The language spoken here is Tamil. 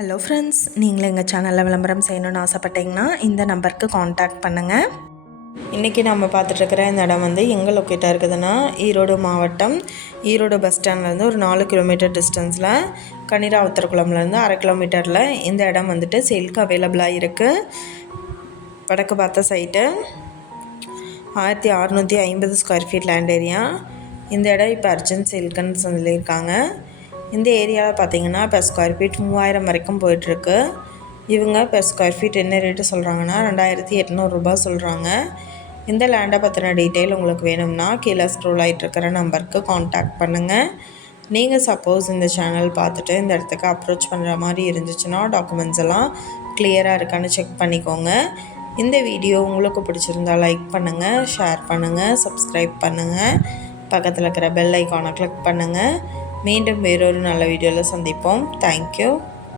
ஹலோ ஃப்ரெண்ட்ஸ், நீங்களும் எங்கள் சேனலில் விளம்பரம் செய்யணுன்னு ஆசைப்பட்டீங்கன்னா இந்த நம்பருக்கு காண்டாக்ட் பண்ணுங்கள். இன்றைக்கி நம்ம பார்த்துட்ருக்கிற இந்த இடம் எங்கே லொக்கேட்டாக இருக்குதுன்னா, ஈரோடு மாவட்டம் ஈரோடு பஸ் ஸ்டாண்ட்லேருந்து ஒரு 4 கிலோமீட்டர் டிஸ்டன்ஸில் கனிராவுத்தரகுளம்லேருந்து 1/2 கிலோமீட்டரில் இந்த இடம் சேலுக்கு அவைலபிளாக இருக்குது. வடக்கு பார்த்த side 1650 square feet land area. இந்த இடம் இப்போ அர்ஜென்ட் சேலுக்குன்னு சொல்லியிருக்காங்க. இந்த ஏரியாவில் பார்த்திங்கன்னா இப்போ ஸ்கொயர் ஃபீட் 3000 வரைக்கும் போயிட்டுருக்கு. இவங்க இப்போ ஸ்கொயர் ஃபீட் என்ன ரேட்டு சொல்கிறாங்கன்னா 2800 ரூபா சொல்கிறாங்க. இந்த லேண்டை பற்றின டீட்டெயில் உங்களுக்கு வேணும்னா கீழே ஸ்க்ரோல் ஆகிட்டுருக்கிற நம்பருக்கு காண்டாக்ட் பண்ணுங்கள். நீங்கள் சப்போஸ் இந்த சேனல் பார்த்துட்டு இந்த இடத்துக்கு அப்ரோச் பண்ணுற மாதிரி இருந்துச்சுன்னா டாக்குமெண்ட்ஸ் எல்லாம் கிளியராக இருக்கான்னு செக் பண்ணிக்கோங்க. இந்த வீடியோ உங்களுக்கு பிடிச்சிருந்தால் லைக் பண்ணுங்கள், ஷேர் பண்ணுங்கள், சப்ஸ்கிரைப் பண்ணுங்கள், பக்கத்தில் இருக்கிற பெல் ஐக்கானை கிளிக் பண்ணுங்கள். மீண்டும் வேறொரு நல்ல வீடியோவில் சந்திப்போம். தேங்க்யூ.